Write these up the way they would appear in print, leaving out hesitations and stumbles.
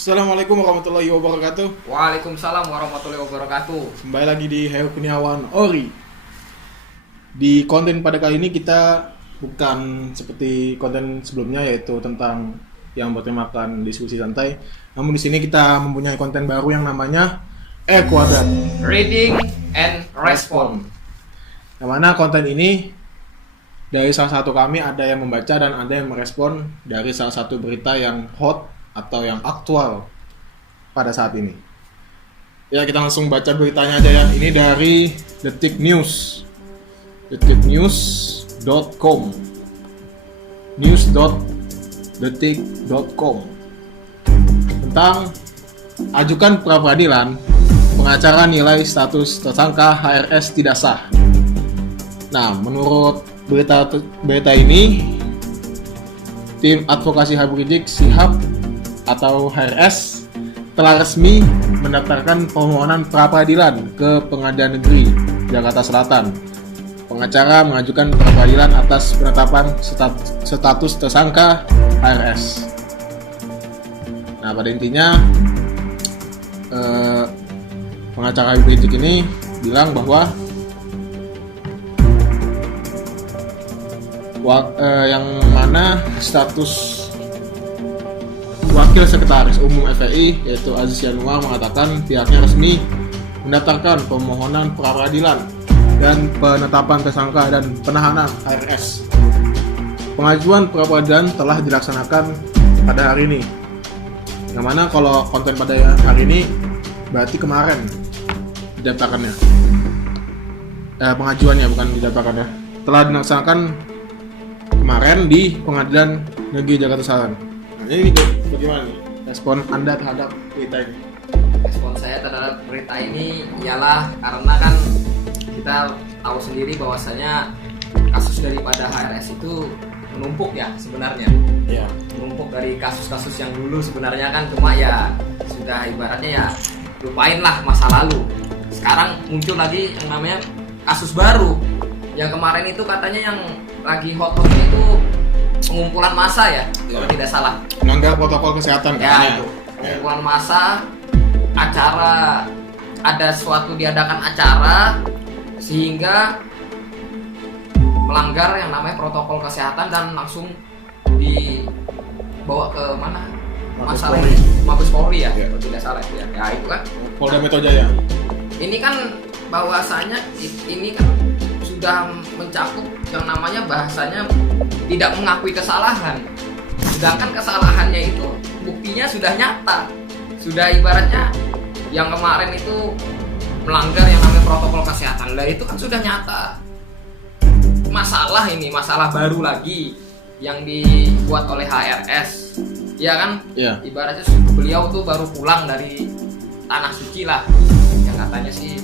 Assalamualaikum warahmatullahi wabarakatuh. Waalaikumsalam warahmatullahi wabarakatuh. Kembali lagi di Heru Kurniawan Ori. Di konten pada kali ini kita bukan seperti konten sebelumnya, yaitu tentang yang bertemakan diskusi santai. Namun di sini kita mempunyai konten baru yang namanya Kuadrat Reading and Respond. Yang mana konten ini dari salah satu kami ada yang membaca dan ada yang merespon dari salah satu berita yang hot atau yang aktual pada saat ini. Ya, kita langsung baca beritanya aja ya. Ini dari Detik News. detiknews.com news.detik.com tentang ajukan pra-peradilan, pengacara nilai status tersangka HRS tidak sah. Nah, menurut berita ini, tim advokasi Habib Rizik Syihab atau HRS telah resmi mendaftarkan permohonan pra-peradilan ke Pengadilan Negeri Jakarta Selatan. Pengacara mengajukan pra-peradilan atas penetapan status tersangka HRS. Nah, pada intinya pengacara Habib Rizik ini bilang bahwa yang mana status Wakil Sekretaris Umum FPI yaitu Aziz Yanuar mengatakan pihaknya resmi mendaftarkan permohonan pra-peradilan dan penetapan tersangka dan penahanan HRS. Pengajuan pra-peradilan telah dilaksanakan pada hari ini. Yang mana kalau konten pada hari ini berarti kemarin didaftarkannya. Pengajuannya bukan didaftarkannya. Telah dilaksanakan kemarin di Pengadilan Negeri Jakarta Selatan. Nah, ini bagaimana nih respon Anda terhadap berita ini? Respon saya terhadap berita ini ialah karena kan kita tahu sendiri bahwasanya kasus daripada HRS itu menumpuk ya sebenarnya. Ya. Menumpuk dari kasus-kasus yang dulu sebenarnya kan, cuma ya sudah ibaratnya ya lupain lah masa lalu. Sekarang muncul lagi yang namanya kasus baru. Yang kemarin itu katanya yang lagi hot-hotnya itu pengumpulan massa ya, kalau tidak salah. Melanggar protokol kesehatan Ya itu, pengumpulan massa, acara, ada suatu diadakan acara sehingga melanggar yang namanya protokol kesehatan dan langsung dibawa ke mana? Mabes Polri ya, kalau tidak salah ya. Ya itu kan. Polda Metro Jaya. Ini kan bahwasanya ini kan sudah mencakup yang namanya bahasanya tidak mengakui kesalahan. Sedangkan kesalahannya itu buktinya sudah nyata. Sudah ibaratnya yang kemarin itu melanggar yang namanya protokol kesehatan. Lah itu kan sudah nyata. Masalah baru lagi yang dibuat oleh HRS. Ya kan? Iya. Ibaratnya beliau tuh baru pulang dari tanah suci lah. Yang katanya sih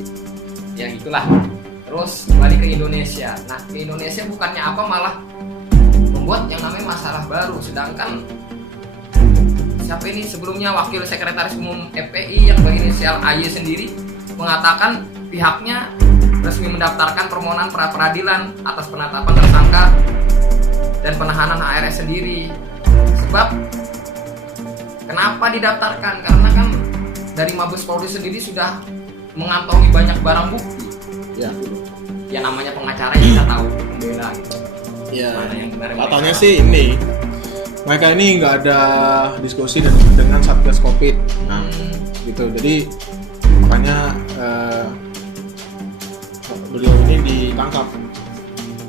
ya gitulah. Terus kembali ke Indonesia. Nah, ke Indonesia bukannya apa, malah membuat yang namanya masalah baru. Sedangkan siapa ini sebelumnya Wakil Sekretaris Umum FPI yang berinisial AY sendiri mengatakan pihaknya resmi mendaftarkan permohonan pra-peradilan atas penetapan tersangka dan penahanan HRS sendiri. Sebab kenapa didaftarkan? Karena kan dari Mabes Polri sendiri sudah mengantongi banyak barang bukti. Ya namanya pengacara yang kita tahu pembela gitu. Ya, yang katanya sih ini mereka ini nggak ada diskusi dengan Satgas Covid, gitu. Jadi makanya beliau ini ditangkap,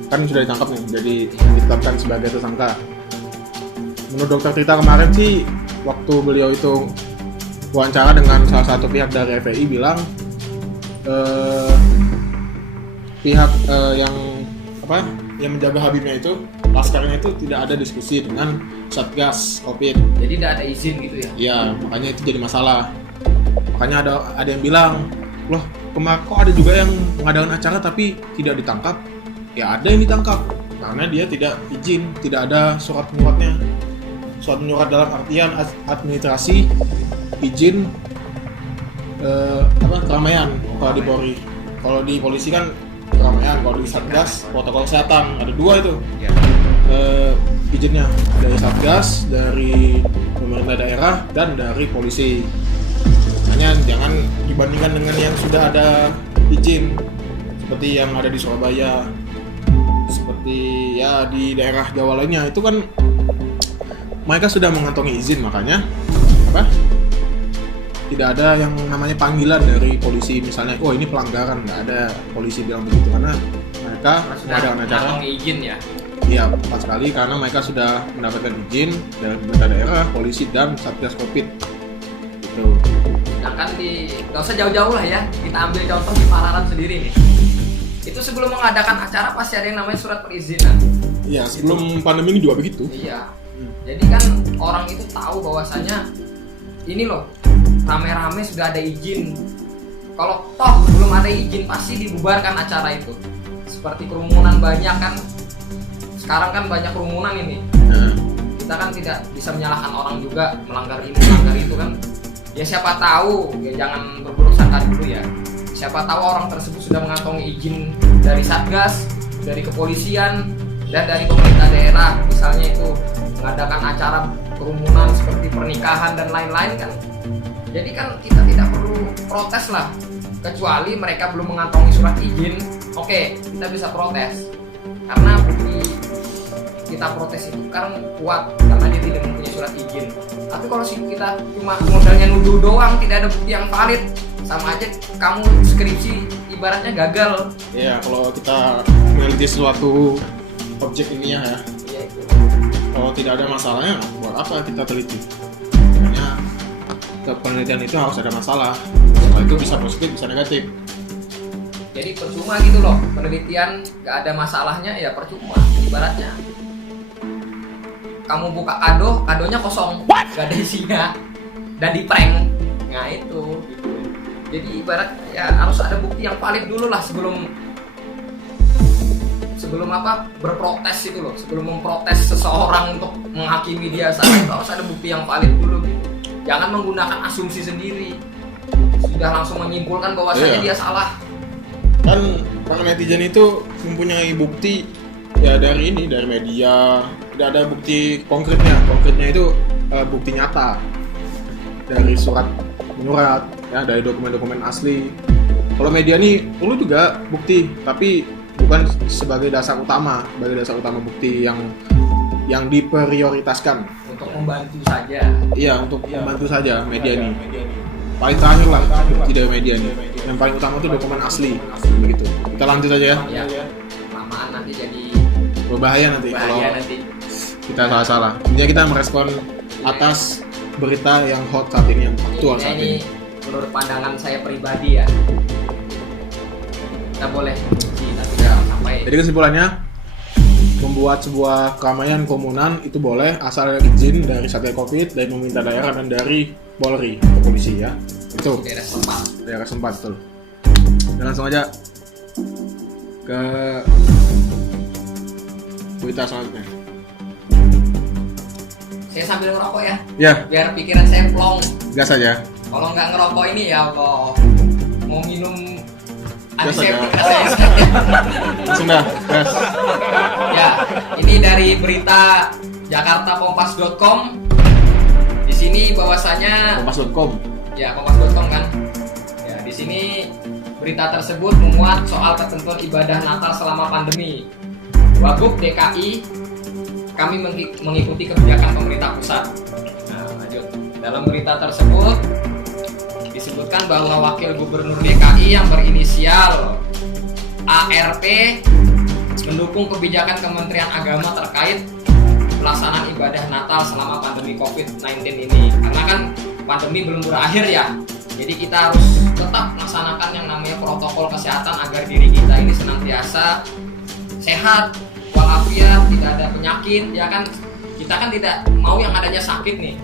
kan sudah ditangkap nih, jadi ditetapkan sebagai tersangka. Menurut dokter Tita kemarin sih, waktu beliau itu wawancara dengan salah satu pihak dari FPI bilang pihak yang menjaga Habibnya itu, laskarnya itu tidak ada diskusi dengan Satgas Covid. Jadi tidak ada izin gitu ya? Iya, makanya itu jadi masalah. Makanya ada yang bilang, loh kemarin kok ada juga yang mengadakan acara tapi tidak ditangkap? Ya ada yang ditangkap karena dia tidak izin, tidak ada surat menyuratnya. Surat menyurat dalam artian administrasi izin keramaian kalau di Polri. Kalau di polisi kan keramaian, kalau di Satgas protokol kesehatan ada dua itu. Ya. izinnya dari Satgas, dari pemerintah daerah, dan dari polisi. Makanya jangan dibandingkan dengan yang sudah ada izin seperti yang ada di Surabaya, seperti ya di daerah Jawa lainnya. Itu kan mereka sudah mengantongi izin, makanya apa? Tidak ada yang namanya panggilan dari polisi misalnya, oh ini pelanggaran, nggak ada polisi bilang begitu karena mereka sudah mengadakan acara. mengantongi izin ya. Iya, tepat sekali karena mereka sudah mendapatkan izin dari pemerintah daerah, polisi, dan Satgas Covid. Gitu. Sedangkan nggak usah jauh-jauh lah ya, kita ambil contoh di Palaran sendiri nih. Itu sebelum mengadakan acara pasti ada yang namanya surat perizinan. Iya, sebelum pandemi ini juga begitu. Iya. Jadi kan orang itu tahu bahwasanya ini loh, rame-rame sudah ada izin. Kalau toh belum ada izin pasti dibubarkan acara itu. Seperti kerumunan banyak kan. Sekarang kan banyak kerumunan ini. Kita kan tidak bisa menyalahkan orang juga melanggar ini, melanggar itu kan. Ya siapa tahu, ya jangan berburuk sangka dulu ya. Siapa tahu orang tersebut sudah mengantongi izin dari Satgas, dari kepolisian, dan dari pemerintah daerah. Misalnya itu mengadakan acara kerumunan seperti pernikahan dan lain-lain kan. Jadi kan kita tidak perlu protes lah. Kecuali mereka belum mengantongi surat izin, oke, kita bisa protes. Karena bukti kita protes itu sekarang kuat karena dia tidak mempunyai surat izin. Tapi kalau kita cuma modalnya nuduh doang, tidak ada bukti yang valid, sama aja kamu skripsi ibaratnya gagal. Iya, kalau kita meneliti suatu objek ilmiah ya, Iya itu. kalau tidak ada masalahnya, buat apa kita teliti? Makanya penelitian itu harus ada masalah. Setelah itu bisa positif, bisa negatif. Jadi percuma gitu loh, penelitian gak ada masalahnya ya percuma ibaratnya. Kamu buka kado, kadonya kosong, gak ada isinya, dan di prank. Nah itu gitu. Jadi ibarat ya harus ada bukti yang valid dulu lah sebelum apa berprotes itu loh, sebelum memprotes seseorang untuk menghakimi dia salah itu harus ada bukti yang valid dulu gitu. Jangan menggunakan asumsi sendiri, sudah langsung menyimpulkan bahwasanya dia salah. Kan para netizen itu mempunyai bukti ya dari media, tidak ada bukti konkretnya itu bukti nyata dari surat menyurat ya, dari dokumen-dokumen asli. Kalau media nih perlu juga bukti, tapi bukan sebagai dasar utama bukti yang diprioritaskan Untuk membantu saja. iya, untuk membantu saja media ini. Paling terakhir lah bukti dari media ini. Yang paling utama itu dokumen asli begitu. Kita lanjut aja ya. Ya, lamaan nanti jadi Berbahaya nanti kalau bahaya nanti. kita salah-salah. Intinya kita merespon atas berita yang hot saat ini, yang aktual saat Ini ini. menurut pandangan saya pribadi ya. Kita boleh nanti sampai. Jadi kesimpulannya, membuat sebuah keramaian kerumunan itu boleh asal ada izin dari Satgas Covid, dari pemerintah daerah, dan dari Polri atau polisi ya. Itu daerah setempat. daerah sempat betul. Dan langsung aja ke berita selanjutnya. Saya sambil ngerokok ya, Ya, biar pikiran saya plong. gas aja. Kalau nggak ngerokok ini ya Allah, mau minum Gas aja. antiseptik rasanya. Langsung dah, gas. Ya, ini dari berita jakartakompas.com. Di sini bahwasanya Kompas.com. ya kompas.com kan. Ya, di sini berita tersebut memuat soal ketentuan ibadah Natal selama pandemi. Wagub DKI, kami mengikuti kebijakan pemerintah pusat. Nah, lanjut. Dalam berita tersebut disebutkan bahwa Wakil Gubernur DKI yang berinisial ARP mendukung kebijakan Kementerian Agama terkait pelaksanaan ibadah Natal selama pandemi COVID-19 ini. Karena kan pandemi belum berakhir ya. Jadi kita harus tetap melaksanakan yang namanya protokol kesehatan agar diri kita ini senantiasa sehat, walafiat, tidak ada penyakit, ya kan. Kita kan tidak mau yang adanya sakit nih.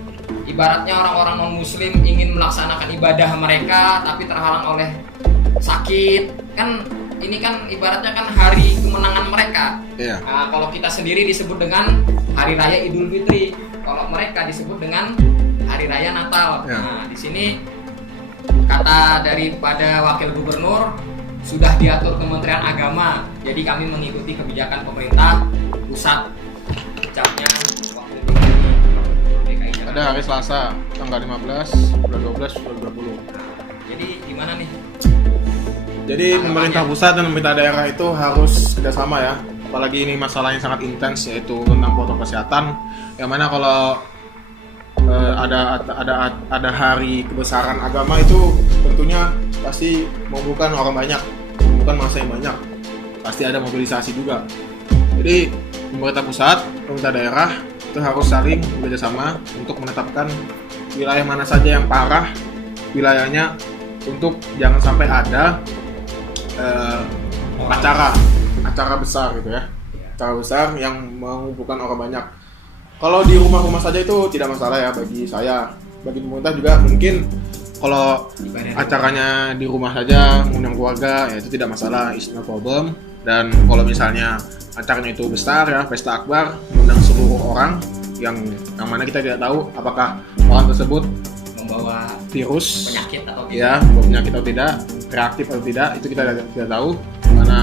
Ibaratnya orang-orang non-muslim ingin melaksanakan ibadah mereka tapi terhalang oleh sakit. Kan ini kan ibaratnya kan hari kemenangan mereka. Iya. Nah, kalau kita sendiri disebut dengan Hari Raya Idul Fitri, kalau mereka disebut dengan Hari Raya Natal. Ya. Nah, di sini kata daripada Wakil Gubernur sudah diatur Kementerian Agama, jadi kami mengikuti kebijakan pemerintah pusat. puncaknya waktu di DKI Jakarta. Ada hari Selasa tanggal 15 bulan 12 bulan 20. Jadi gimana nih? Jadi pemerintah pusat dan pemerintah daerah itu harus kerjasama ya. Apalagi ini masalah yang sangat intens yaitu tentang protokol kesehatan. Yang mana kalau ada hari kebesaran agama itu tentunya pasti membutuhkan orang banyak, bukan masa yang banyak. Pasti ada mobilisasi juga. Jadi pemerintah pusat, pemerintah daerah itu harus saling bekerjasama untuk menetapkan wilayah mana saja yang parah wilayahnya untuk jangan sampai ada acara besar gitu ya, acara besar yang mengumpulkan orang banyak. Kalau di rumah-rumah saja itu tidak masalah ya bagi saya, bagi pemerintah juga mungkin kalau acaranya di rumah saja mengundang keluarga ya itu tidak masalah, it's no problem. Dan kalau misalnya acaranya itu besar ya, pesta akbar, mengundang seluruh orang yang mana kita tidak tahu apakah orang tersebut Membawa virus penyakit atau tidak. ya, membawa penyakit atau tidak, reaktif atau tidak, itu kita tidak tahu. Karena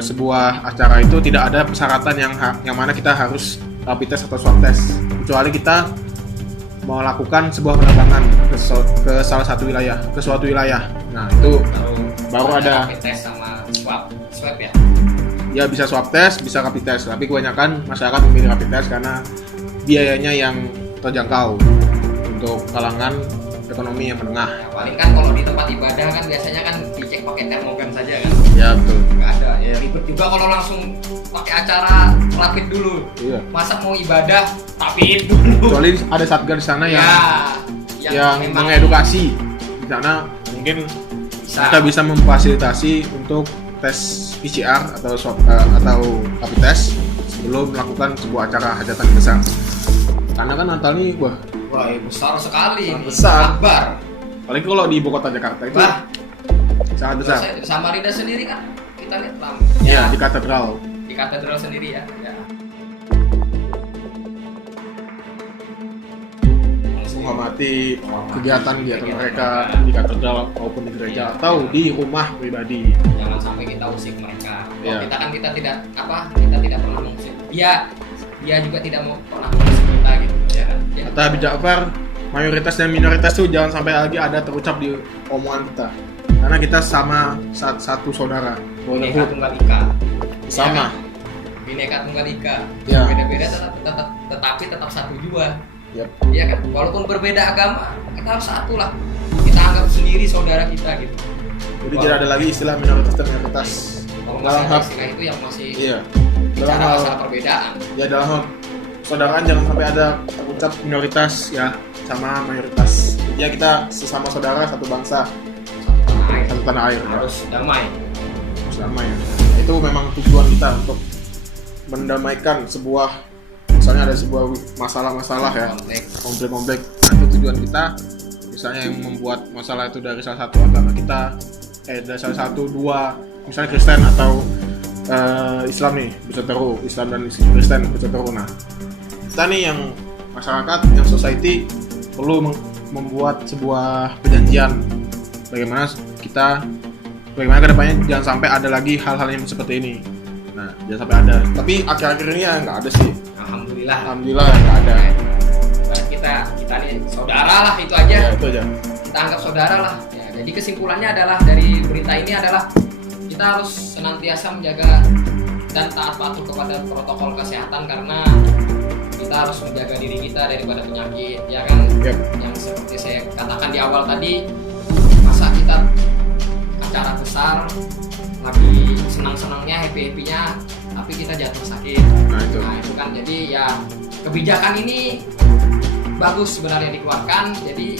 sebuah acara itu tidak ada persyaratan yang mana kita harus rapid test atau swab test, kecuali kita mau lakukan sebuah penerbangan ke salah satu wilayah, ke suatu wilayah. Nah itu baru ada rapid test sama swab ya. Ya bisa swab test, bisa rapid test, tapi kebanyakan masyarakat memilih rapid test karena biayanya yang terjangkau untuk kalangan ekonomi yang menengah. Ya, paling kan kalau di tempat ibadah kan biasanya kan dicek pakai termogan saja kan. Ya betul. Nggak ada. Ya ribet juga kalau langsung pakai acara rapid dulu. Iya. Masa mau ibadah rapid dulu. Kecuali ada satgas di sana yang memang mengedukasi di sana, mungkin kita bisa memfasilitasi untuk tes PCR atau swab atau rapid test sebelum melakukan sebuah acara hajatan besar. Karena kan Natal ini wah besar sekali. Besar. Akbar. Apalagi kalau di ibu kota Jakarta itu sangat besar. Samarinda sendiri kan kita lihat lah. Iya, di katedral. Di katedral sendiri ya. Menghormati kegiatan-kegiatan mereka di katedral maupun di gereja atau di rumah pribadi. Jangan sampai kita usik mereka. Iya. Kita tidak pernah mengusik. Dia juga tidak mau pernah mengusik kita gitu ya kan. Ya. Kata Habib Ja'far, mayoritas dan minoritas itu jangan sampai lagi ada terucap di omongan kita. Karena kita sama satu saudara. Bineka Tunggal Ika. Sama. Bineka Tunggal Ika. Ya. Beda-beda tetapi tetap satu jua. Yep. Iya kan, walaupun berbeda agama kita harus satu lah, kita anggap sendiri saudara kita gitu. Jadi tidak ada lagi istilah minoritas dan mayoritas. Kalau Dalam masih ada hal istilah itu yang masih iya. bicara Dalam hal masalah perbedaan. ya dalam hal saudaraan jangan sampai ada terucap minoritas ya sama mayoritas. Ya kita sesama saudara satu bangsa, satu tanah air. Harus damai. Harus damai. Itu memang tujuan kita untuk mendamaikan sebuah, misalnya ada sebuah masalah-masalah ya, konflik-konflik. Nah, itu tujuan kita. Misalnya yang membuat masalah itu dari salah satu agama kita, dari salah satu dua, misalnya Kristen atau Islam nih berseteru, Islam dan Kristen berseteru. Nah, kita nih yang masyarakat, yang society perlu membuat sebuah perjanjian bagaimana kedepannya jangan sampai ada lagi hal-hal yang seperti ini. Nah, jangan sampai ada. Tapi akhir-akhir ini ya nggak ada sih. Alhamdulillah nggak ada. Kita nih saudara lah, itu aja. Ya, itu aja. Kita anggap saudara lah. Ya, jadi kesimpulannya adalah dari berita ini adalah kita harus senantiasa menjaga dan taat patuh kepada protokol kesehatan karena kita harus menjaga diri kita daripada penyakit, ya kan? Yep. Yang seperti saya katakan di awal tadi, masa kita acara besar lagi senang-senangnya, happy-happynya, tapi kita jatuh sakit. Nah itu kan, jadi ya kebijakan ini bagus sebenarnya dikeluarkan, jadi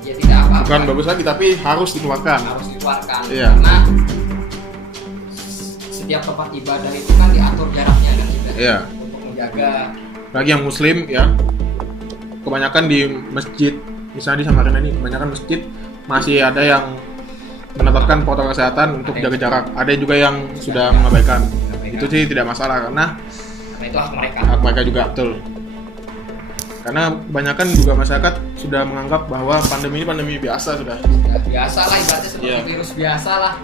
ya tidak apa-apa. Bukan bagus lagi, tapi harus dikeluarkan. Iya. Karena setiap tempat ibadah itu kan diatur jaraknya kan juga. Iya. Untuk menjaga. Bagi yang muslim ya, kebanyakan di masjid, misalnya di Samarinda ini kebanyakan masjid masih ada yang menetapkan protokol kesehatan untuk jaga jarak. Ada juga yang sudah mengabaikan. Itu sih tidak masalah karena itu hak mereka. Hak mereka juga, betul. Karena kebanyakan juga masyarakat sudah menganggap bahwa pandemi ini pandemi biasa sudah. Biasa lah, ibaratnya seperti virus biasa lah.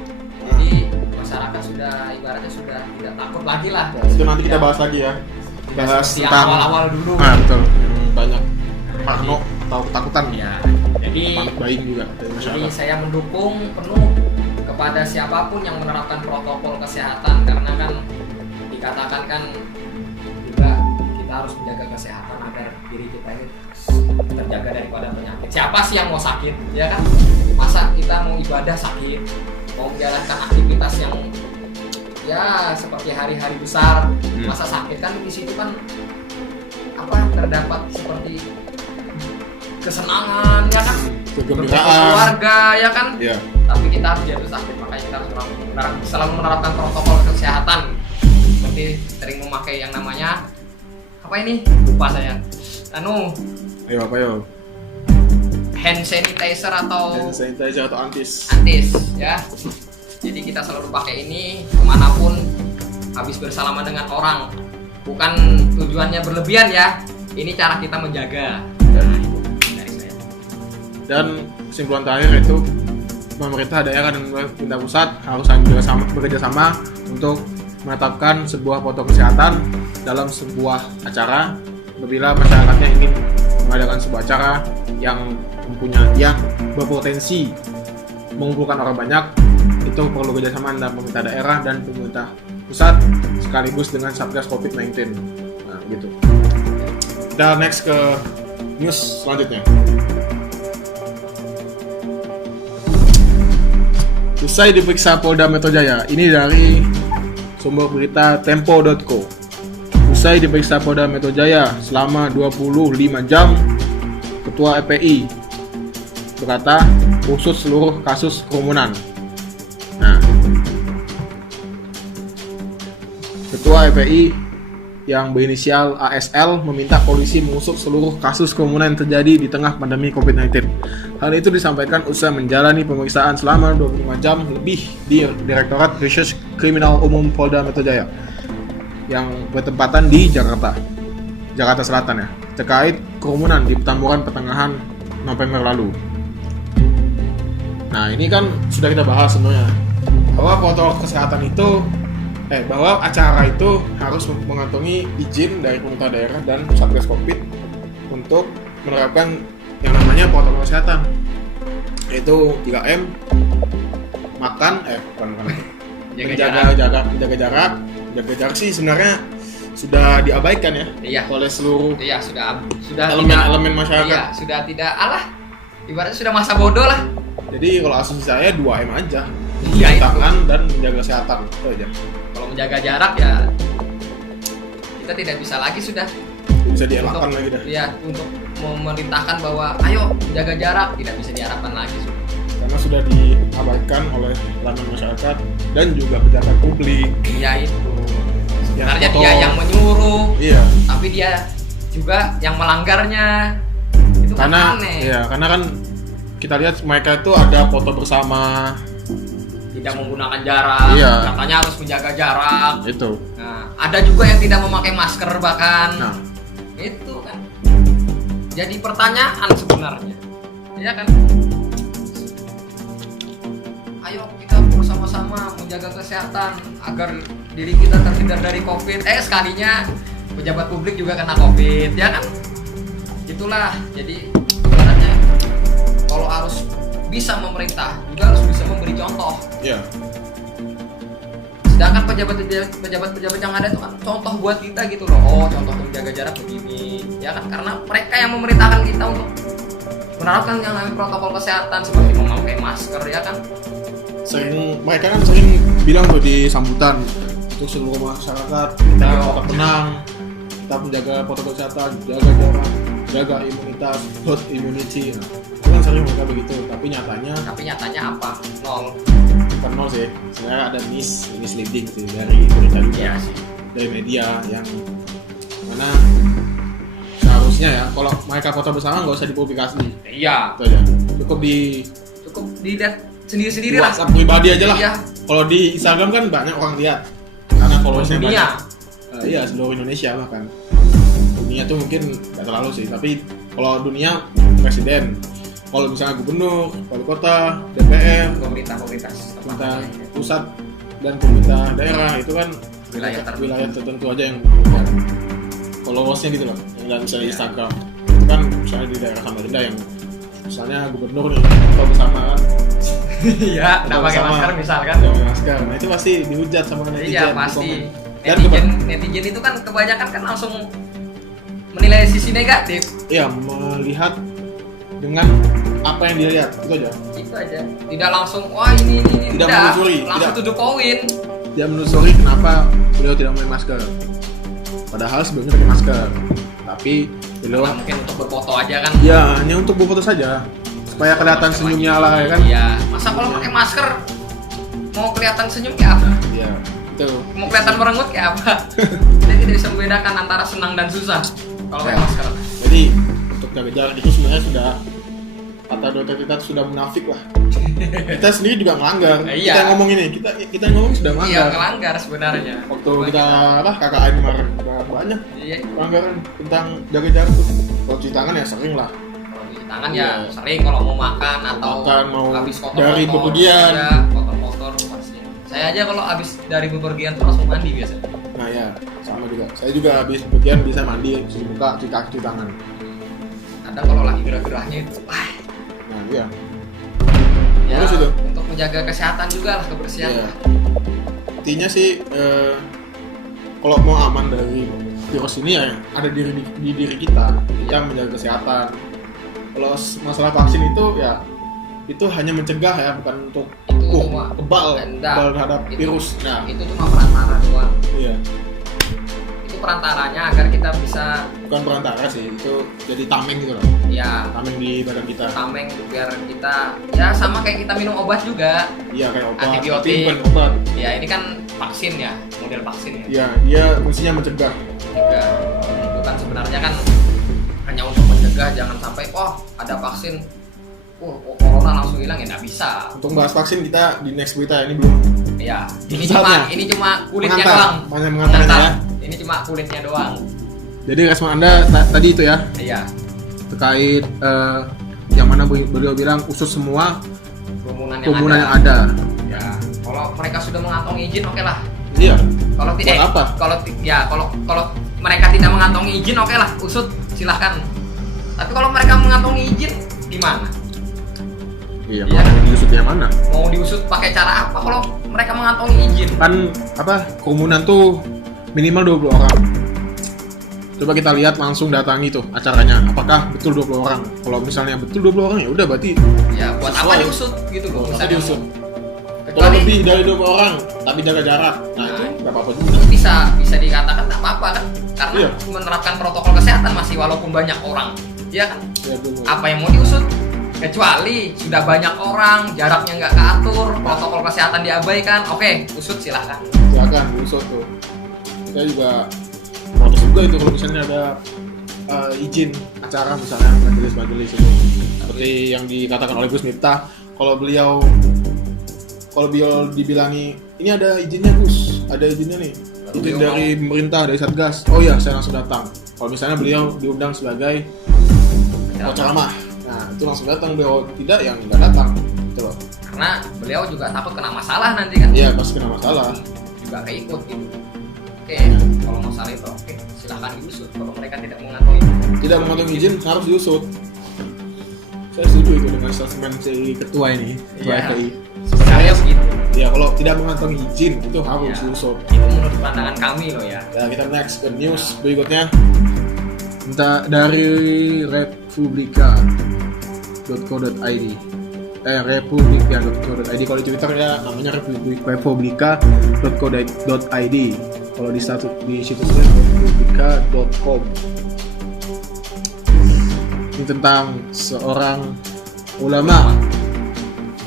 Jadi masyarakat sudah ibaratnya sudah tidak takut lagi lah. Ya, itu nanti kita bahas lagi ya. Bahas Seperti yang tentang awal-awal dulu. Nah, betul. Yang banyak parno atau ketakutan. Ya, jadi Panik buying juga dari Jadi masyarakat. saya mendukung penuh kepada siapapun yang menerapkan protokol kesehatan, karena kan dikatakan kan juga kita harus menjaga kesehatan agar diri kita ini terjaga daripada penyakit. Siapa sih yang mau sakit, ya kan? Masa kita mau ibadah sakit, mau menjalankan aktivitas yang ya seperti hari-hari besar, masa sakit kan di situ kan apa terdapat seperti kesenangan, ya kan? Kegembiraan. Keluarga, ya kan? Iya. Tapi kita harus jatuh sakit, makanya kita harus selalu menerapkan protokol kesehatan, seperti sering memakai yang namanya apa ini, lupa saya, Ayo apa yo? hand sanitizer atau Hand sanitizer atau antis. ya. Jadi kita selalu pakai ini kemanapun habis bersalaman dengan orang, bukan tujuannya berlebihan ya, ini cara kita menjaga. Nah, itu dari saya. Dan kesimpulan terakhir itu pemerintah daerah dan pemerintah pusat harus bekerja sama untuk menetapkan sebuah protokol kesehatan dalam sebuah acara. Apabila masyarakatnya ingin mengadakan sebuah acara yang berpotensi mengumpulkan orang banyak, itu perlu kerjasama antara pemerintah daerah dan pemerintah pusat sekaligus dengan Satgas COVID-19. Nah, gitu. Kita next ke news selanjutnya. Usai diperiksa Polda Metro Jaya, ini dari sumber berita tempo.co. Usai diperiksa Polda Metro Jaya selama 25 jam, Ketua EPI berkata usut seluruh kasus kerumunan. Nah, Ketua EPI yang berinisial ASL meminta polisi mengusut seluruh kasus kerumunan yang terjadi di tengah pandemi COVID-19. Hal itu disampaikan usai menjalani pemeriksaan selama 25 jam lebih di Direktorat Reserse Kriminal Umum Polda Metro Jaya yang bertempatan di Jakarta Selatan ya, terkait kerumunan di Petamburan pertengahan November lalu. Nah, ini kan sudah kita bahas sebenarnya bahwa protokol kesehatan itu bahwa acara itu harus mengantongi izin dari pemerintah daerah dan Satgas Covid untuk menerapkan yang namanya protokol kesehatan, yaitu 3M, menjaga jarak sih sebenarnya sudah diabaikan ya, oleh seluruh sudah elemen masyarakat. Iya, sudah tidak ibaratnya sudah masa bodoh lah. Jadi kalau asumsi saya 2M aja, Iya, mencuci itu. tangan dan menjaga kesehatan, itu aja. Kalau menjaga jarak ya kita tidak bisa lagi sudah Bisa dielakkan lagi dah. ya untuk memerintahkan bahwa ayo jaga jarak, tidak bisa diharapkan lagi sudah. Karena sudah diabaikan oleh elemen masyarakat dan juga pejabat publik. Iya itu. Sebenarnya Yang dia yang menyuruh, Iya. tapi dia juga yang melanggarnya. Itu kan aneh. Iya, karena kan kita lihat mereka itu ada foto bersama. Tidak menggunakan jarak, Iya. katanya harus menjaga jarak. Itu. Nah, ada juga yang tidak memakai masker bahkan. Nah, Itu kan jadi pertanyaan sebenarnya, ya kan? Ayo kita bersama-sama menjaga kesehatan agar diri kita terhindar dari COVID. Sekalinya pejabat publik juga kena COVID, ya kan? Itulah. Jadi ibaratnya kalau harus bisa memerintah juga harus bisa memberi contoh. iya. Sedangkan pejabat yang ada itu kan contoh buat kita gitu loh. Oh, contoh menjaga jarak begini, ya kan? Karena mereka yang memerintahkan kita untuk menerapkan yang namanya protokol kesehatan seperti memakai masker, ya kan? Mereka kan sering bilang tuh di sambutan untuk seluruh masyarakat, kita tetap tenang, tetap menjaga protokol kesehatan, jaga jarak, jaga imunitas, herd immunity. Nah, itu kan sering mereka begitu, tapi nyatanya Apa? Nol. bukan nol sih. Sebenarnya ada misleading sih dari berita juga, Iya sih. dari media yang mana seharusnya ya kalau mereka foto bersama nggak usah dipublikasi, Iya. itu aja, cukup Dilihat sendiri-sendiri di lah. WhatsApp pribadi aja lah. Iya. Kalau di Instagram kan banyak orang lihat karena followersnya Dunia. banyak. Iya, seluruh Indonesia bahkan. Dunia tuh mungkin nggak terlalu sih, tapi kalau dunia presiden, kalau misalnya gubernur, wali kota, DPR, Pemerintah pemerintah pusat dan pemerintah daerah itu kan Wilayah tertentu aja yang punya followersnya gitu loh, yang nggak bisa di Instagram. Itu kan misalnya di daerah Samarinda yang misalnya gubernur nih atau bersama kan, Iya, nggak pakai sama. masker misalkan. nggak pakai masker. Nah itu pasti dihujat sama netizen. Iya di pasti. komen. Netizen itu kan kebanyakan kan langsung menilai sisi negatif. Iya, melihat dengan apa yang dia lihat itu aja. Itu aja. Tidak langsung wah ini Tidak udah, menelusuri, langsung tidak. to the point. Dia menelusuri kenapa beliau tidak memakai masker. Padahal sebelumnya pakai masker, tapi beliau Nah, mungkin untuk berfoto aja kan. ya hanya untuk berfoto saja supaya kelihatan Masker senyumnya wajib. lah ya kan. Iya. Masa kalau pakai masker mau kelihatan senyum kayak apa? Iya, itu. Mau kelihatan merengut kayak apa? Kita tidak bisa membedakan antara senang dan susah kalau pakai masker. Jadi untuk jaga jarak itu sebenarnya sudah kata dokter kita sudah munafik lah. Kita sendiri juga melanggar. Iya. Kita ngomong ini, kita ngomong sudah Iya, melanggar. melanggar sebenarnya. Waktu kita KKN kemarin udah banyak Iya. pelanggaran tentang jaga jarak tuh. Kalau cuci tangan ya sering lah. Kalau cuci tangan Iya. ya sering kalau mau makan atau Makan, mau habis kotor dari bepergian. ya, kotor pasti. Saya aja kalau habis dari bepergian tuh langsung mandi biasanya. Nah ya, sama juga. Saya juga habis bepergian bisa mandi, cuci muka, cuci kaki, cuci tangan. Kadang kalau lagi gerah-gerahnya itu, wah, Nah iya. ya Terus itu? untuk menjaga kesehatan juga lah, kebersihan. Iya. Intinya sih kalau mau aman dari virus ini ya ada di diri kita yang menjaga kesehatan. Kalau masalah vaksin itu ya itu hanya mencegah ya, bukan untuk Itu cuma kebal terhadap itu- virus. Nah, Itu cuma perantara doang. iya. Itu perantaranya agar kita bisa Bukan perantara sih, itu jadi tameng gitu loh. ya Tameng di badan kita. tameng biar kita ya sama kayak kita minum obat juga. Iya kayak obat. Antibiotik. Tapi bukan obat. Ya ini kan vaksin ya, model vaksin ya. Iya, dia fungsinya mencegah. Juga itu kan sebenarnya kan hanya untuk mencegah, jangan sampai ada vaksin corona langsung hilang, ya nggak bisa. Untuk bahas vaksin kita di next berita ini belum. Ya ini Saatnya. cuma kulitnya Mengantar. doang. Banyak mengantarnya ya. Ini cuma kulitnya doang. Jadi respon Anda tadi itu ya Iya. terkait yang mana beliau bilang usut semua Kerumunan kerumunan yang ada. ada. Ya kalau mereka sudah mengantongi izin, oke lah. Iya. Kalau Buat apa? Kalau mereka tidak mengantongi izin, oke lah, usut silahkan. Tapi kalau mereka mengantongi izin, gimana? Iya. Iya. Mau diusutnya mana? Mau diusut pakai cara apa kalau mereka mengantongi izin? Kan kerumunan tuh minimal 20 orang. Coba kita lihat langsung datangi tuh acaranya. Apakah betul 20 orang? Kalau misalnya betul 20 orang ya udah berarti Ya buat apa sesuai. diusut gitu loh? Buat apa Misalnya diusut? Kalau kecuali lebih dari 20 orang tapi jaga jarak. Nah, itu enggak apa-apa juga. itu bisa dikatakan tak apa-apa kan? Karena Iya. menerapkan protokol kesehatan masih walaupun banyak orang. Iya kan? Ya, betul. Apa yang mau diusut? Kecuali sudah banyak orang, jaraknya nggak keatur, protokol kesehatan diabaikan, oke, usut silahkan. Silakan diusut tuh. Kita juga protes juga itu kalau misalnya ada izin acara misalnya majelis-majelis itu seperti yang dikatakan oleh Gus Miftah, kalau beliau dibilangi ini ada izinnya Gus, ada izinnya nih, izin beliau dari pemerintah, dari Satgas, oh ya saya langsung datang. Kalau misalnya beliau diundang sebagai ceramah, nah itu langsung datang. Beliau tidak, yang nggak datang gitu loh. Karena beliau juga takut kena masalah nanti kan, Iya pasti kena masalah. juga keikut gitu. Oke, kalau masalah itu oke, silahkan diusut. Kalau mereka tidak mengantongi, Tidak mengantongi izin harus diusut. Saya setuju itu dengan statement si ketua ini, ketua Iya. FPI. saya begitu. Ya kalau tidak mengantongi izin itu harus Ya. diusut. Itu menurut pandangan kami loh ya. Ya kita next ke news berikutnya. Dari republika.co.id. Republika.co.id. Kalau di Twitter ya namanya republika.co.id. Kalau di situsnya republika.com. Ini tentang seorang ulama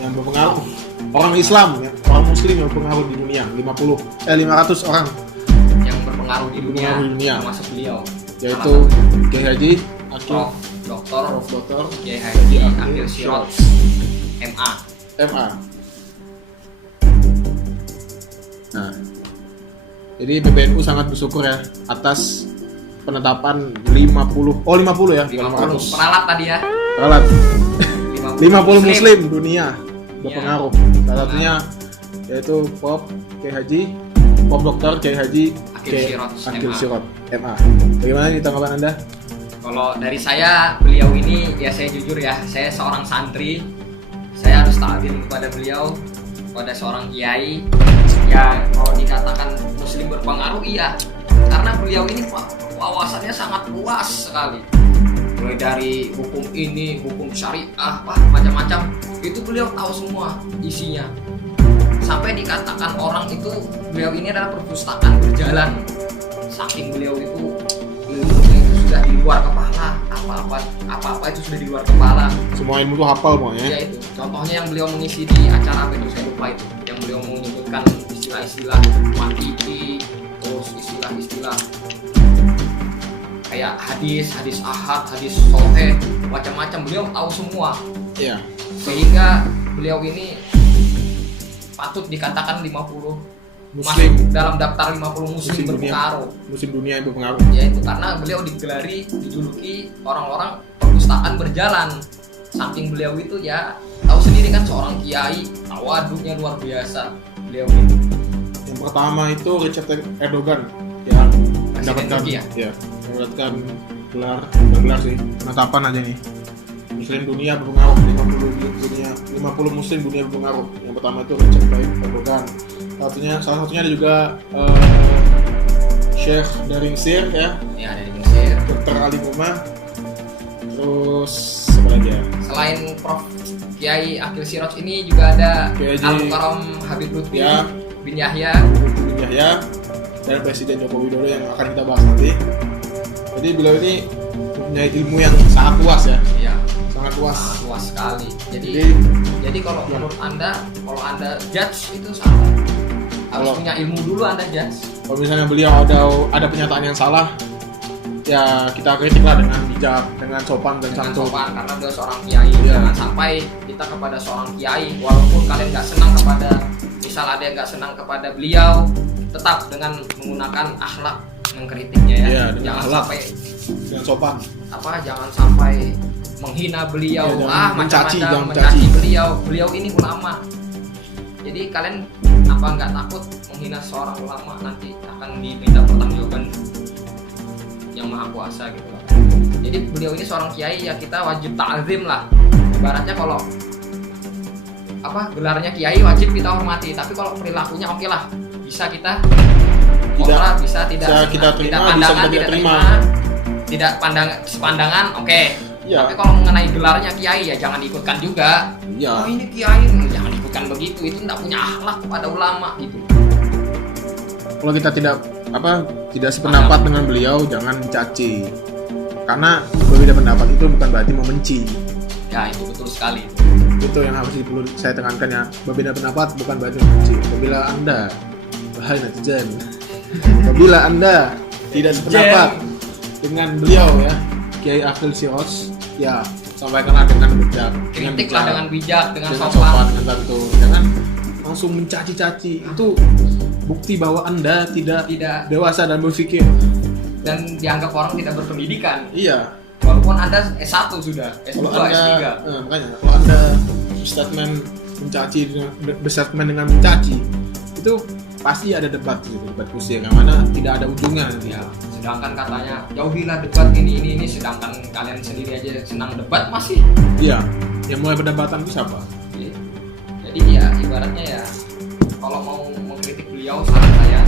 yang berpengaruh, orang Islam ya, orang Muslim yang berpengaruh di dunia, 500 orang, Yang berpengaruh di dunia, Berpengaruh di dunia. termasuk beliau, yaitu Kiai Haji Akil Prof. Dr. Kiai Haji Akil Akil Sirot, MA. MA. Nah, jadi PBNU sangat bersyukur ya atas penetapan 50 ya, 50 peralat tadi ya. Peralat. 50 muslim dunia berpengaruh. Salah satunya yaitu Prof. Kiai Haji Prof. Dr. Kiai Haji Akil Sirot, MA. Bagaimana nih tanggapan Anda? Kalau dari saya, beliau ini ya saya jujur ya, saya seorang santri, saya harus takdim kepada beliau, kepada seorang kiai. Ya kalau dikatakan muslim berpengaruh, iya, karena beliau ini wawasannya sangat luas sekali. Mulai dari hukum ini, hukum syariah, macam-macam, itu beliau tahu semua isinya. Sampai dikatakan orang itu beliau ini adalah perpustakaan berjalan. Saking beliau itu ilmunya itu sudah di luar kepala, apa-apa itu sudah di luar kepala. Semua ilmu itu hafal pokoknya. Ya itu. Contohnya yang beliau mengisi di acara apa itu saya lupa itu. Yang beliau menyebutkan istilah-istilah matiki, terus istilah-istilah kayak hadis ahad, hadis sahih, macam-macam beliau tahu semua. Iya. Sehingga beliau ini patut dikatakan 50 Muslim masuk dalam daftar 50 muslim berpengaruh. Muslim dunia yang berpengaruh. Ya itu karena beliau dijuluki orang-orang perpustakaan berjalan. Saking beliau itu ya tahu sendiri kan, seorang kiai, tawaduknya luar biasa beliau itu. Yang pertama itu Recep Tayyip Erdogan yang mendapatkan Turki ya? mendapatkan gelar sih, penetapan aja nih. Muslim dunia berpengaruh, 50 muslim dunia berpengaruh. Yang pertama itu Recep Tayyip Erdogan. Salah satunya ada juga Syekh dari Mesir ya. Ya dari Mesir. Dr. Ali Guma. Terus apa lagi ya? Selain Prof. Kiai Akil Sirot ini juga ada Kiai Al-Mukarram Habib Lutfi ya. bin Yahya Dan Presiden Joko Widodo yang akan kita bahas nanti. Jadi beliau ini mempunyai ilmu yang sangat luas ya. Iya. Sangat luas. Sangat luas sekali. Jadi kalau menurut Anda, kalau Anda judge itu salah. Harus punya ilmu dulu Anda judge. Kalau misalnya beliau ada pernyataan yang salah, ya kita kritik lah dengan bijak, dengan sopan dan santun. Sopan karena beliau seorang kiai. Iya. Jangan sampai kita kepada seorang kiai, walaupun kalian nggak senang kepada, misal ada yang nggak senang kepada beliau, tetap dengan menggunakan akhlak mengkritiknya ya. Iya, dengan jangan akhlak. sampai Dengan sopan. jangan sampai menghina beliau, Iya, macam-macam mencaci. beliau ini ulama. Jadi kalian nggak takut menghina seorang ulama, nanti akan diminta pertanggungjawaban yang maha kuasa gitu loh. Jadi beliau ini seorang kiai, ya kita wajib ta'zim lah. Ibaratnya kalau gelarnya kiai wajib kita hormati, tapi kalau perilakunya oke lah, bisa kita bisa tidak kita terima, bisa pandangan tidak tidak terima. tidak sepandangan oke. Ya. Tapi kalau mengenai gelarnya kiai ya jangan diikutkan juga. Ya. Oh ini kiai, jangan ikutkan begitu, itu tidak punya akhlak kepada ulama gitu. Kalau kita tidak sependapat dengan beliau, jangan dicaci. Karena berbeda pendapat itu bukan berarti membenci. Ya itu betul sekali. Itu yang harus perlu saya tekankan ya. Berbeda pendapat bukan berarti membenci. Apabila Anda netizen, apabila Anda tidak sependapat dengan beliau ya, Kiai Akil Sirot, ya sampaikanlah dengan bijak, Kritiklah dengan bijak, dengan sopan, sopan. dengan santun. Jangan langsung mencaci-caci. Itu bukti bahwa Anda tidak dewasa dan berpikir. Dan dianggap orang tidak berpendidikan. Iya. Walaupun Anda S1 sudah, S2, Kalau Anda, S3. Makanya kalau Anda berstatement dengan mencaci, itu pasti ada debat gitu, debat kusir yang mana tidak ada ujungnya nanti. Ya, sedangkan katanya jauhilah debat ini, sedangkan kalian sendiri aja senang debat masih. Iya. Yang mulai perdebatan itu siapa? Jadi ya ibaratnya ya, kalau mau mengkritik beliau, saran saya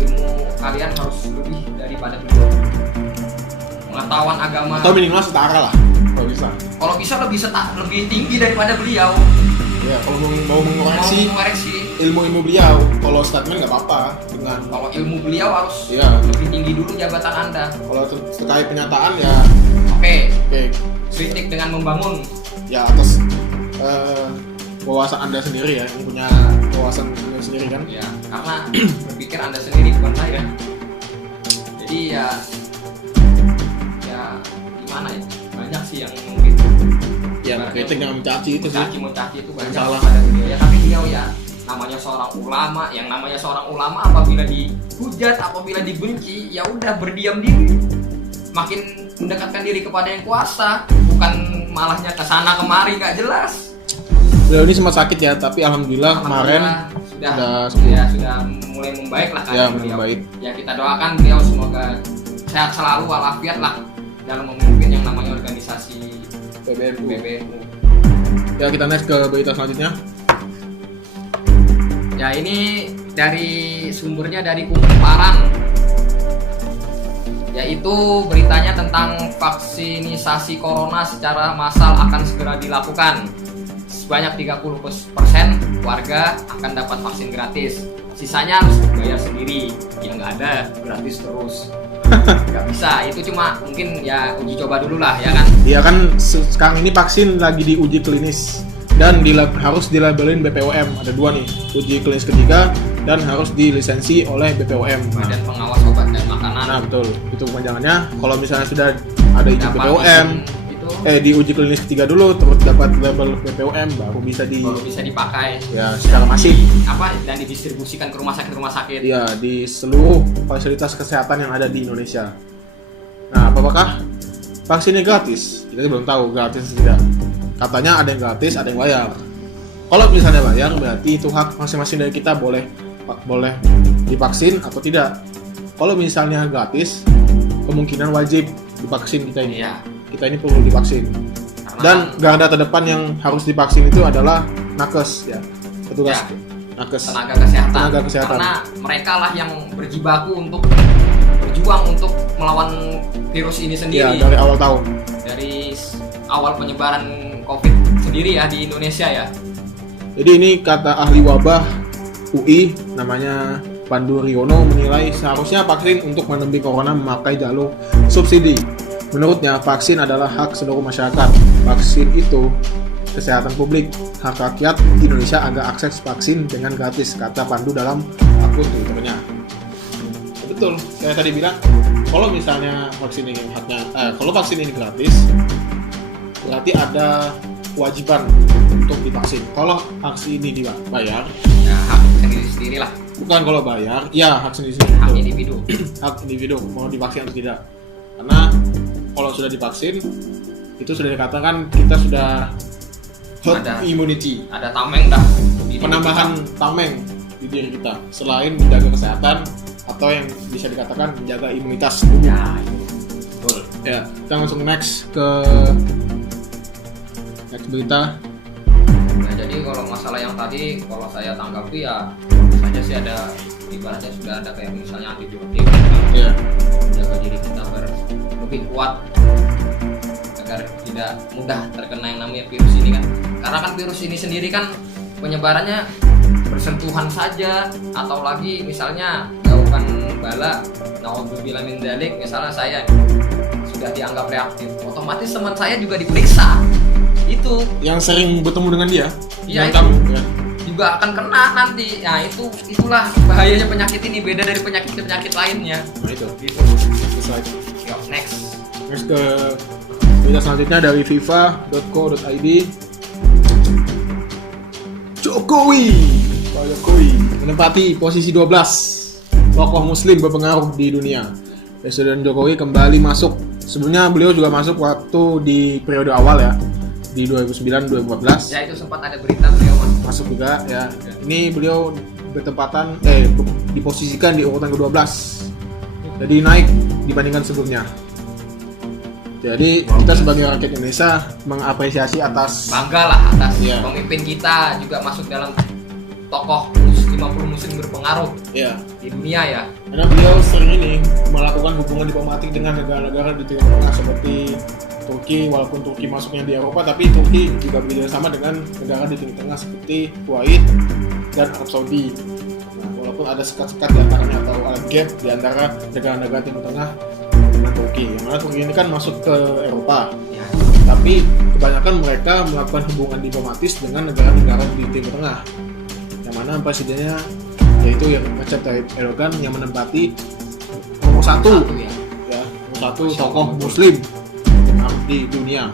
ilmu kalian harus lebih daripada beliau. Pengetahuan agama. Atau minimal setara lah, kalau bisa. Kalau bisa lebih tinggi daripada beliau. Ya, kalau mau mengoreksi ilmu beliau, kalau statement nggak apa-apa. Kalau ilmu beliau harus lebih tinggi dulu jabatan Anda. Kalau terkait penyataan ya, oke. Kritik dengan membangun. Ya atas wawasan Anda sendiri ya, yang punya wawasan Anda sendiri kan? Ya, karena berpikir Anda sendiri bukan saya. Jadi ya gimana ya? Banyak sih yang mungkin. Ya, kritik dengan mencaci itu sih. Mencaci itu banyak salah pada beliau. Ya, tapi beliau ya namanya seorang ulama, yang namanya seorang ulama apabila dihujat, apabila dibenci, ya udah berdiam diri. Makin mendekatkan diri kepada yang kuasa, bukan malahnya kesana kemari nggak jelas. Beliau ini sempat sakit ya, tapi alhamdulillah kemarin sudah mulai membaik lah Ya, kan beliau. membaik. Ya kita doakan beliau semoga sehat selalu walafiat lah dalam memimpin yang namanya organisasi PBNU. Ya, kita next ke berita selanjutnya. Ya ini dari sumbernya dari Kumparan, yaitu beritanya tentang vaksinisasi corona secara massal akan segera dilakukan. Sebanyak 30% warga akan dapat vaksin gratis. Sisanya harus bayar sendiri. Ya nggak ada, gratis terus. Nggak bisa, itu cuma mungkin ya uji coba dulu lah ya kan. Iya kan, sekarang ini vaksin lagi diuji klinis dan harus dilabelin BPOM. Ada 2 nih, uji klinis ketiga dan harus dilisensi oleh BPOM. Badan Pengawas Obat dan Makanan. Nah betul, itu kepanjangannya. Kalau misalnya sudah ada izin Dapat BPOM, itu di uji klinis ketiga dulu, terus dapat label BPOM, baru bisa dipakai ya secara masif. Dan didistribusikan ke rumah sakit. Iya, di seluruh fasilitas kesehatan yang ada di Indonesia. Nah, apakah vaksinnya gratis? Kita belum tahu gratis atau tidak. Katanya ada yang gratis, ada yang bayar. Kalau misalnya bayar, berarti itu hak masing-masing dari kita, boleh divaksin atau tidak. Kalau misalnya gratis, kemungkinan wajib divaksin kita ini. Iya. Kita ini perlu divaksin. Dan garda terdepan yang harus divaksin itu adalah nakes, ya, petugas nakes, tenaga kesehatan. Karena mereka lah yang berjibaku untuk berjuang untuk melawan virus ini sendiri. Ya, dari awal tahun. Dari awal penyebaran COVID sendiri ya di Indonesia ya. Jadi ini kata ahli wabah UI namanya Pandu Riono menilai seharusnya vaksin untuk menembus corona memakai jalur subsidi. Menurutnya vaksin adalah hak seluruh masyarakat. Vaksin itu kesehatan publik. Hak rakyat Indonesia agar akses vaksin dengan gratis, kata Pandu dalam akun Twitternya. Betul, saya tadi bilang kalau misalnya vaksin ini kalau vaksin ini gratis, berarti ada kewajiban untuk divaksin. Kalau vaksin ini dibayar, ya hak sendiri lah. Bukan kalau bayar, ya hak sendiri. Hak individu. Hak individu mau divaksin atau tidak. Karena kalau sudah divaksin, itu sudah dikatakan kita sudah herd immunity. Ada tameng dah. Penambahan tameng di diri kita. Selain menjaga kesehatan atau yang bisa dikatakan menjaga imunitas tubuh. Ya, betul. Ya, kita langsung next berita. Nah, jadi kalau masalah yang tadi, kalau saya tanggapi ya saja sih ada ibaratnya sudah ada kayak misalnya antibiotik, Ya. menjaga diri kita lebih kuat agar tidak mudah terkena yang namanya virus ini kan. Karena kan virus ini sendiri kan penyebarannya bersentuhan saja, atau lagi misalnya jauhkan bala, naudzubillah min dzalik, misalnya saya sudah dianggap reaktif, otomatis teman saya juga diperiksa. Itu yang sering bertemu dengan dia, iya, itu ya. juga akan kena nanti. Nah itulah bahayanya penyakit ini, beda dari penyakit lainnya. Nah itu Gitu. Yuk, next ke berita selanjutnya dari fifa.co.id. Pak Jokowi menempati posisi 12 tokoh muslim berpengaruh di dunia. Presiden Jokowi kembali masuk. Sebelumnya beliau juga masuk waktu di periode awal ya, di 2009-2014. ya, itu sempat ada berita beliau Masuk juga ya. Ini beliau bertempatan diposisikan di urutan ke-12. Jadi naik dibandingkan sebelumnya. Jadi kita sebagai rakyat Indonesia mengapresiasi atas bangga lah atas Iya. pemimpin kita juga masuk dalam tokoh 50 muslim berpengaruh ya. di dunia ya. Karena beliau sering ini melakukan hubungan diplomatik dengan negara-negara di Timur Tengah seperti Turki, walaupun Turki masuknya di Eropa, tapi Turki juga bekerja sama dengan negara di Timur Tengah seperti Kuwait dan Arab Saudi. Nah, walaupun ada sekat-sekat di antaranya atau ada gap di antara negara-negara Timur Tengah dengan Turki. Yang mana Turki ini kan masuk ke Eropa, Ya. tapi kebanyakan mereka melakukan hubungan diplomatis dengan negara-negara di Timur Tengah. Yang mana presidennya yaitu yang Recep Tayyip Erdogan yang menempati nomor satu ya. ya, nomor satu tokoh muslim di dunia.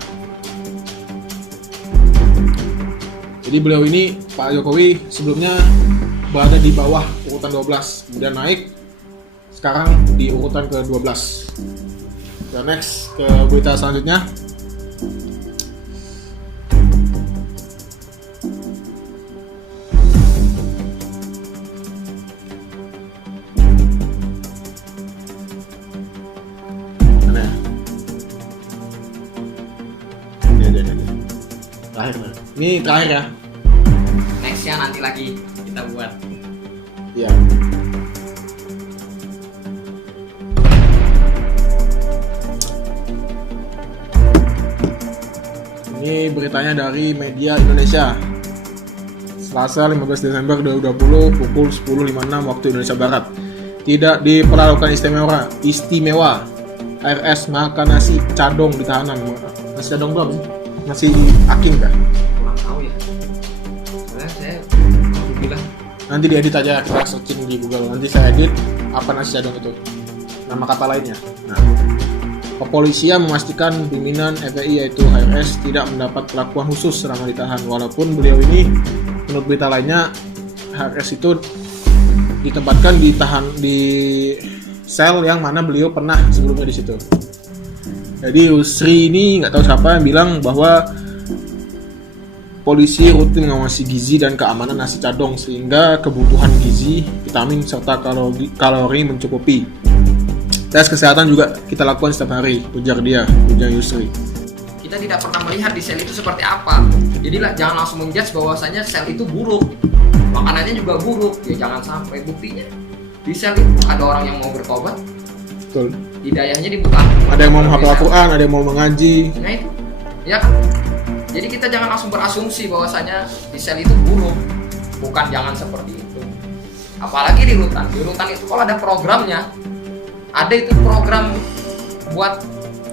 Jadi beliau ini, Pak Jokowi sebelumnya berada di bawah urutan 12, kemudian naik sekarang di urutan ke-12. Dan next ke berita selanjutnya. terakhir. Ini terakhir ya. Nextnya nanti lagi kita buat. Ya. Ini beritanya dari media Indonesia. Selasa 15 Desember 2020 pukul 10.56 waktu Indonesia Barat. Tidak diperlakukan istimewa. RS makan nasi cadong di tahanan. Nasi cadong itu apa sih? Nasi aking kah? Kurang tahu ya. Soalnya saya bilang Nanti diedit aja, kita searching di Google. Nanti saya edit apa nasi cadong itu. Nama kata lainnya. Nah, kepolisian memastikan pimpinan FPI yaitu HRS tidak mendapat perlakuan khusus selama ditahan. Walaupun beliau ini, menurut berita lainnya, HRS itu ditempatkan di sel yang mana beliau pernah sebelumnya di situ. Jadi Yusri ini nggak tahu siapa yang bilang bahwa polisi rutin mengawasi gizi dan keamanan nasi cadong sehingga kebutuhan gizi, vitamin serta kalori mencukupi. Tes kesehatan juga kita lakukan setiap hari, ujar Yusri. kita tidak pernah melihat di sel itu seperti apa. Jadi jangan langsung menjudge bahwasanya sel itu buruk, makanannya juga buruk. Ya jangan sampai. Buktinya di sel itu ada orang yang mau bertobat, Betul. hidayahnya dibuka. Ada yang mau menghafal Al-Quran, ada yang mau mengaji. Nah itu, ya kan. Jadi kita jangan langsung berasumsi bahwasanya di sel itu buruk. Bukan, jangan seperti itu. Apalagi di rutan. Di rutan itu kalau ada programnya, ada itu program buat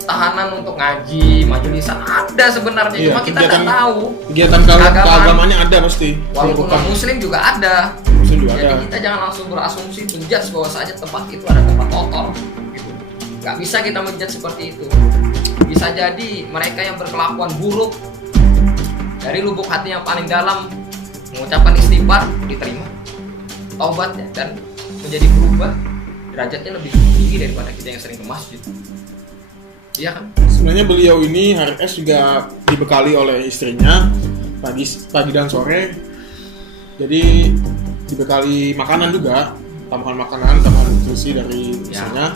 tahanan untuk ngaji, majelisan, ada sebenarnya. Iya, Cuma kita nggak tahu. Kegiatan keagamannya ada pasti. Walaupun non-muslim juga ada. Muslim juga Jadi ada. kita jangan langsung berasumsi menjudge bahwasanya tempat itu ada tempat kotor. Gitu. Nggak bisa kita menjudge seperti itu. Bisa jadi mereka yang berkelakuan buruk dari lubuk hati yang paling dalam mengucapkan istighfar, diterima taubatnya dan menjadi berubah, derajatnya lebih tinggi daripada kita yang sering ke masjid. Iya kan? Sebenarnya beliau ini HRS juga dibekali oleh istrinya pagi dan sore. Jadi dibekali makanan juga, tambahan nutrisi dari istrinya.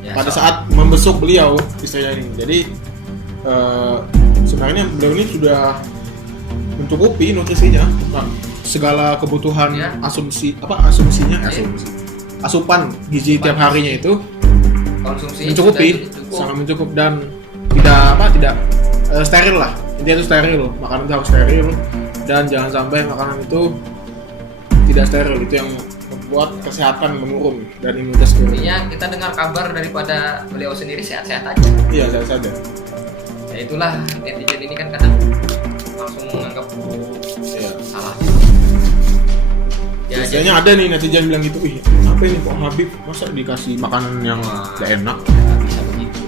Ya, Pada saat membesuk beliau istrinya ini. Jadi sebenarnya beliau ini sudah mencukupi nutrisinya, segala kebutuhan Ya. asupan gizi tiap harinya itu konsumsi mencukupi, sangat mencukup dan tidak steril lah. Intinya itu steril, makanan itu harus steril dan jangan sampai makanan itu tidak steril. Itu yang membuat kesehatan menurun dan imunitas turun. Intinya kita dengar kabar daripada beliau sendiri sehat-sehat aja. Iya, saya sadar. Ya itulah, netizen ini kan kadang langsung menganggap Iya. salah. Ya, Biasanya ada nih netizen bilang gitu, ih apa ini kok Habib masa dikasih makanan yang gak enak? nggak bisa begitu.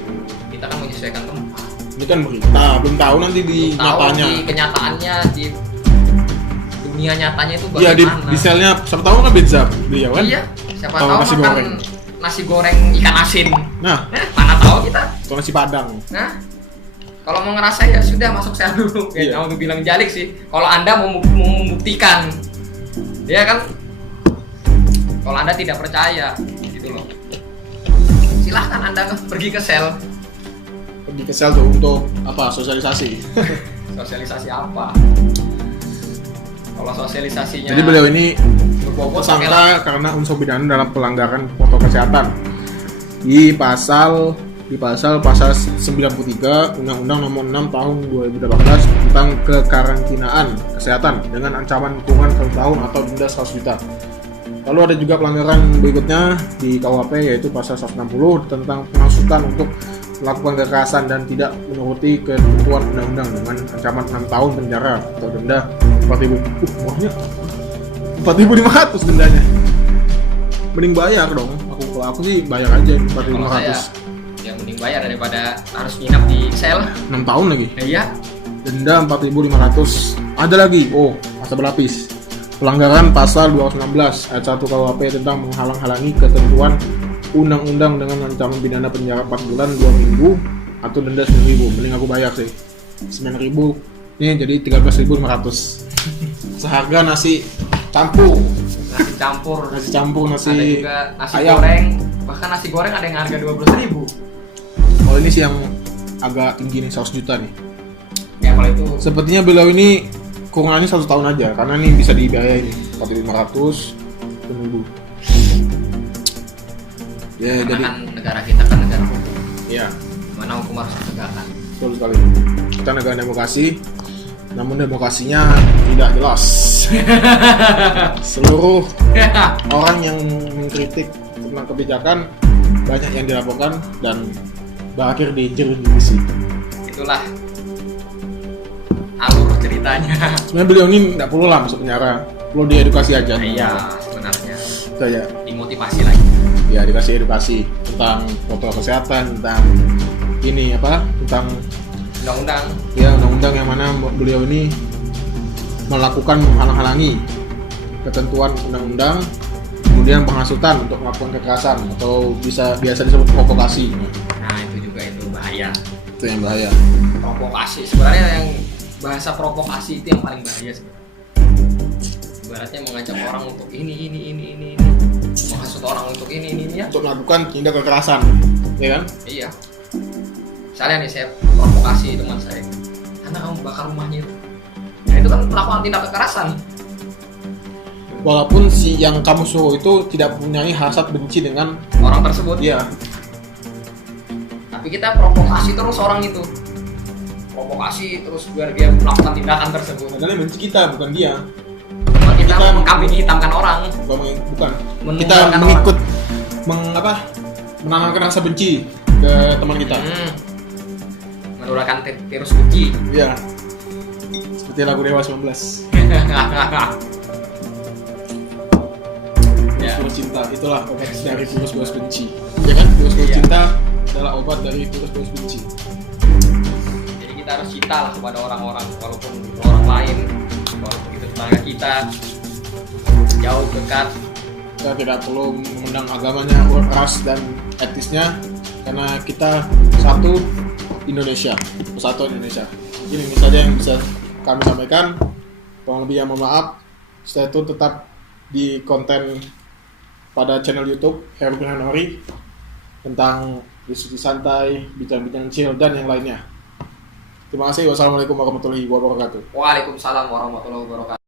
Kita kan menyesuaikan tempat. Ini kan berita, belum tahu nanti di Tahu nyatanya. di kenyataannya, di dunia nyatanya itu Iya bagaimana? di selnya, siapa tahu kan pizza beliau kan? Iya, siapa Atau tahu nasi makan goreng. nasi goreng ikan asin. Nah, Mana tahu kita. atau nasi padang. Nah, kalau mau ngerasa ya sudah masuk sel dulu. Iya. Jangan bilang jalik sih. Kalau Anda mau membuktikan, ya kan? Kalau Anda tidak percaya, gitu loh. Silahkan Anda pergi ke sel. Pergi ke sel tuh untuk apa? Sosialisasi. Sosialisasi apa? Kalau sosialisasinya. Jadi beliau ini berbobot tersangka karena unsur pidana dalam pelanggaran protokol kesehatan di pasal 93 Undang-Undang Nomor 6 Tahun 2018 tentang kekarantinaan kesehatan dengan ancaman kurungan 1 tahun atau denda 100 juta. Lalu ada juga pelanggaran berikutnya di KUHP yaitu pasal 160 tentang penghasutan untuk melakukan kekerasan dan tidak menuruti ketentuan undang-undang dengan ancaman 6 tahun penjara atau denda 4.000. Murahnya 4.500 dendanya. Mending bayar dong. Kalau aku sih bayar aja 4.500. Ya mending bayar daripada harus nginap di sel. 6 tahun lagi. Iya. Denda 4.500. Ada lagi. Oh, masa berlapis. Pelanggaran pasal 216 ayat 1 KUHP tentang menghalang-halangi ketentuan undang-undang dengan ancaman pidana penjara 4 bulan 2 minggu atau denda 9.000. Mending aku bayar sih. 9.000 ini jadi 13.500. Seharga nasi campur. Nasi campur. Nasi campur, nasi Ada juga nasi ayam. goreng. Bahkan nasi goreng ada yang harga 12.000. Oh, ini sih yang agak tinggi nih, 100 juta nih. Ya kalau itu Sepertinya beliau ini kurungannya 1 tahun aja, karena ini bisa dibiayain 4.500 penunggu. Ya, karena jadi kan negara kita kan negara hukum, ya, mana hukum harus ditegakkan. betul sekali. Kita negara demokrasi, namun demokrasinya tidak jelas. Seluruh orang yang mengkritik tentang kebijakan banyak yang dilaporkan dan berakhir di jeruji. Itulah alur ceritanya. Sebenarnya beliau ini nggak perlu lah masuk penjara, perlu diedukasi aja. Iya, sebenarnya Itu aja. dimotivasi lagi. Ya, dikasih edukasi tentang protokol kesehatan, tentang ini apa, tentang Undang-undang. ya undang-undang yang mana beliau ini melakukan menghalang-halangi ketentuan undang-undang, kemudian penghasutan untuk melakukan kekerasan atau biasa disebut provokasi. Nah itu juga itu bahaya. Itu yang bahaya. Provokasi sebenarnya yang bahasa provokasi itu yang paling bahaya sebenarnya. Ibaratnya mengajak orang untuk ini, menghasut orang untuk ini ya. Untuk melakukan tindak kekerasan, ya kan? Iya. Misalnya nih saya provokasi teman saya, karena kamu bakar rumahnya itu. Nah itu kan melakukan tindak kekerasan. Walaupun si yang kamu suruh itu tidak mempunyai hasad benci dengan Orang tersebut. dia. Tapi kita provokasi terus orang itu. Provokasi terus biar dia melakukan tindakan tersebut. Padahal yang benci kita, bukan dia. Cuma kita Kita- mengkambing hitamkan orang. Bukan. Kita Menumbalkan mengikut menanamkan rasa benci ke teman kita. Menularkan virus benci. Iya. Seperti lagu Dewa 19. Ya. Virus cinta, itulah obat dari virus benci. Ya kan? Virus Iya. cinta adalah obat dari virus benci. Jadi kita harus cinta lah kepada orang-orang, walaupun itu orang lain, walaupun itu tetangga kita, jauh dekat. Kita tidak perlu memandang agamanya, ras dan etisnya, karena kita satu Indonesia, persatuan Indonesia. Ini saja yang bisa kami sampaikan. Kurang lebih mohon maaf. Stay tune tetap di konten pada channel YouTube Heru Hanori tentang diskusi santai, bincang-bincang chill dan yang lainnya. Terima kasih. Wassalamualaikum warahmatullahi wabarakatuh. Waalaikumsalam warahmatullahi wabarakatuh.